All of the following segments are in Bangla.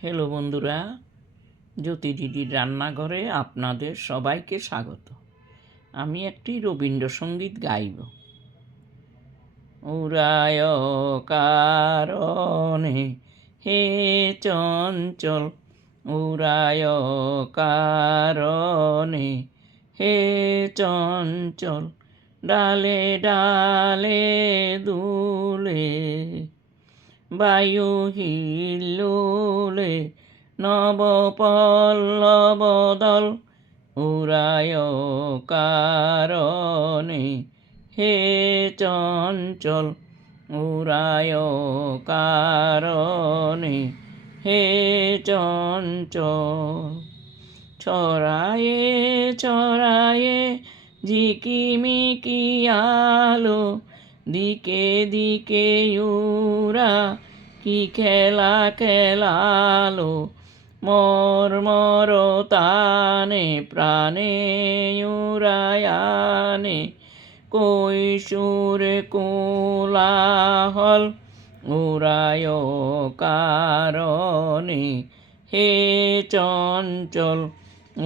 হ্যালো বন্ধুরা, জ্যোতি দিদির রান্নাঘরে আপনাদের সবাইকে স্বাগত। আমি একটি রবীন্দ্রসঙ্গীত গাইব। উড়ায় কারণে হে চঞ্চল, উড়ায় কারণে হে চঞ্চল, ডালে ডালে দুলে বায়ু হিল্লোলে নবপল্লব দল, উড়ায় কারণে হে চঞ্চল, উড়ায় কারণে হে চঞ্চল। ছড়ায়ে ছড়ায়ে ঝিকিমিকি আলো, দিকে দিকে উড়া কি খেলা খেলালো, মর্মর তানে প্রাণে উড়ায়ানে কৈশোর কোলাহল, উড়ায় কারণে হে চঞ্চল,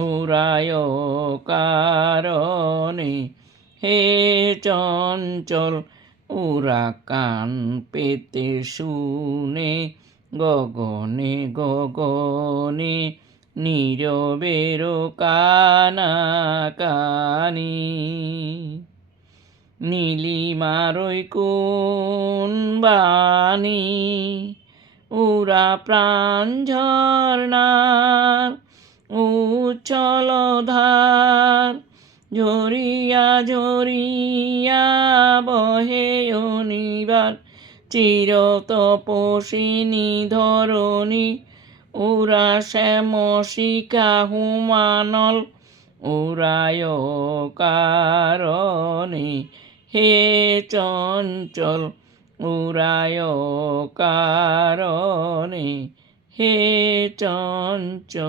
উড়ায় কারণে হে চঞ্চল। ওরা কান পেতে শুনে গগনে গগনে নীরবের কানাকানি, নীলিমারই কোন বাণী, ওরা প্রাণ ঝর্ণার উচ্ছল ধার, ঝরিয়া ঝরিয়া বহে অনিবার চিরতপসিনী ধরণী, ওরা শ্যামশিখা হুমানল, উড়ায় কারণে হে চঞ্চল, উড়ায় কারণে হে চঞ্চল।